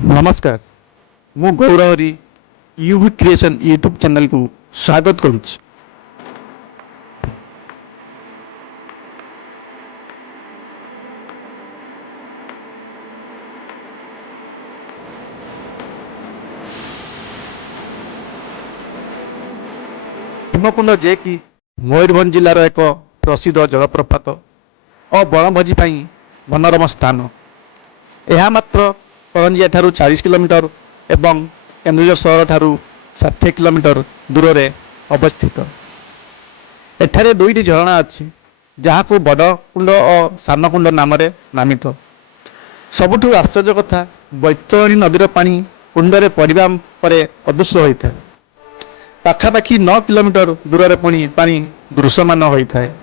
नमस्कार मु Gaurhari UV creation YouTube channel को स्वागत करुच्ची। भीमकुंड जे कि मयूरभंज जिलार एक प्रसिद्ध जलप्रपात और बनभोजी मनोरम स्थान। यह मात्र करंजिया ठारू 40 किलोमीटर एवं केन्दुझर सहर ठारू 60 किलोमीटर दूर में अवस्थित। एठारे दुईटी झरणा अच्छी जहाँ को बड़ कुंड और सान कुंड नाम नामित। सबुठु आश्चर्य कथा बैतरणी नदीर पानी कुंडे पड़ा पर अदृश्य होता है। पाखापाखि 9 किलोमीटर दूर में पुणी पानी दृश्यमान होता है।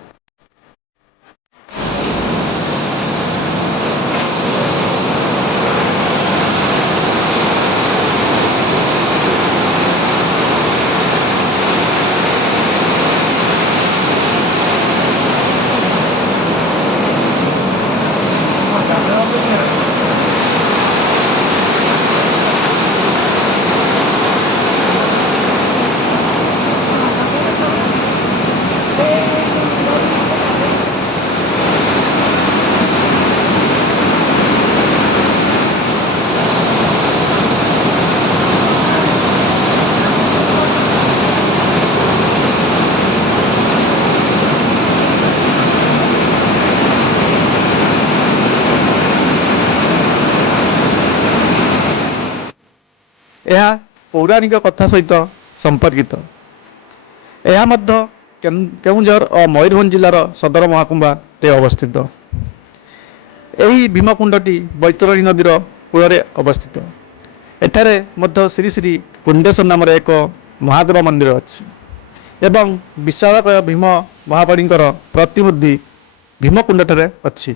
यह पौराणिक कथा सहित संपर्कित। यह केन्दुझर और मयूरभंज जिलार सदर महाकुंभा अवस्थित। यही भीमकुंडटी बैतरणी नदीर कूल अवस्थित। एठारे मध्य श्री श्री कुंडेश्वर नाम एक महादेव मंदिर अच्छी एवं विशालकाय भीम महापाणी प्रतिमूर्ति भीमकुंड ठारे अच्छी।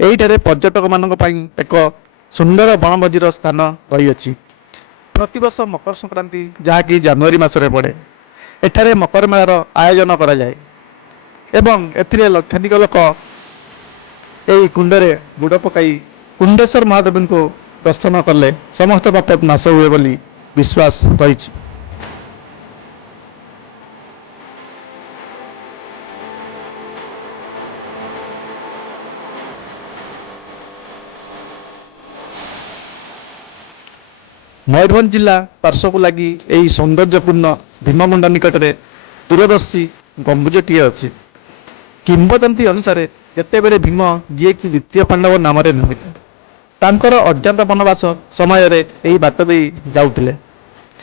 यहीठारे पर्यटक मानक एक सुंदर बनभोजीर स्थान रही। प्रतिवर्ष मकर संक्रांति जहाँकि जनवरी मासरे पड़े एठारे मकर मेलार आयोजन करा जाए एवं एथिरे लक्षाधिक लोक यही कुंडे बुड़ पकाई कुंडेश्वर महादेव को दर्शन कले समस्त पाप नाश हुए बोली विश्वास रही। मयूरभंज जिला पार्श्व को लगी यही सौंदर्यपूर्ण भीमकुंड निकट में दूरदर्शी गंबुजटी अच्छी। किंवदंती अनुसार जितेबले भीम जी कि द्वितीय पांडव नाम नामित तांकर अज्ञात वनवास समय यही बाट दे जाउथिले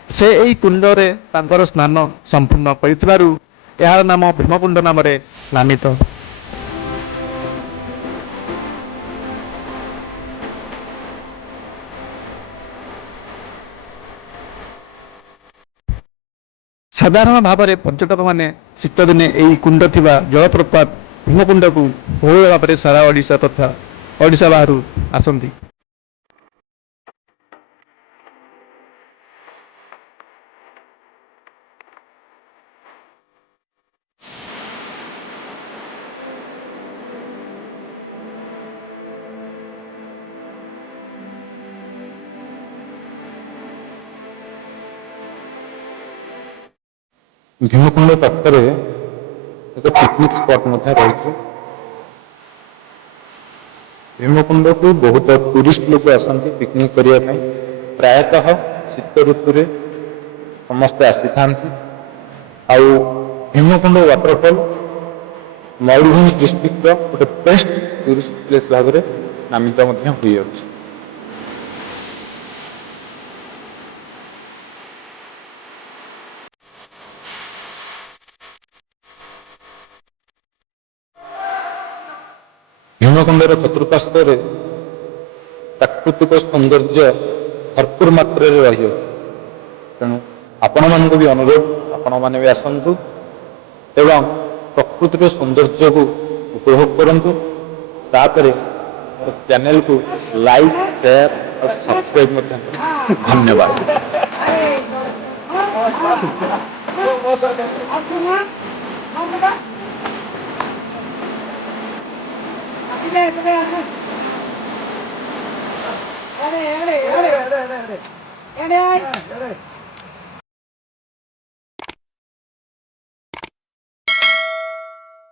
से यही कुंडरे तांकर स्नान संपूर्ण करिथिबारु यार नाम भीमकुंड नाम नामित। साधारण भाव में पर्यटक मैंने शीत दिने यही कुंड थिबा जलप्रपात भीमकुंड को बहुल भाव में सारा ओडिशा तथा ओडिशा बाहर आसती। ଭୀମକୁଣ୍ଡ ପାଖରେ ଏକ ପିକନିକ୍ ସ୍ପଟ୍ ମଧ୍ୟ ରହିଛି। ଭୀମକୁଣ୍ଡକୁ ବହୁତ ଟୁରିଷ୍ଟ ଲୋକ ଆସନ୍ତି ପିକନିକ୍ କରିବା ପାଇଁ। ପ୍ରାୟତଃ ଶୀତ ଋତୁରେ ସମସ୍ତେ ଆସିଥାନ୍ତି। ଆଉ ଭୀମକୁଣ୍ଡ ୱାଟରଫଲ୍ ମୟୂରଭଞ୍ଜ ଡିଷ୍ଟ୍ରିକ୍ଟର ଗୋଟେ ବେଷ୍ଟ ଟୁରିଷ୍ଟ ପ୍ଲେସ୍ ଭାବରେ ନାମିତ ମଧ୍ୟ ହୋଇଅଛି। ଭୀମକୁଣ୍ଡର ଚତୁଃପାର୍ଶ୍ୱରେ ପ୍ରାକୃତିକ ସୌନ୍ଦର୍ଯ୍ୟ ଭରପୁର ମାତ୍ରାରେ ରହିଅଛି। ତେଣୁ ଆପଣମାନଙ୍କୁ ବି ଅନୁରୋଧ, ଆପଣମାନେ ବି ଆସନ୍ତୁ ଏବଂ ପ୍ରକୃତିର ସୌନ୍ଦର୍ଯ୍ୟକୁ ଉପଭୋଗ କରନ୍ତୁ। ତାପରେ ମୋର ଚ୍ୟାନେଲକୁ ଲାଇକ୍, ସେୟାର ଆଉ ସବସ୍କ୍ରାଇବ୍ ମଧ୍ୟ କରନ୍ତୁ। ଧନ୍ୟବାଦ। Eddie, Eddie, Eddie, Eddie, Eddie, Eddie, Eddie, Eddie, Eddie,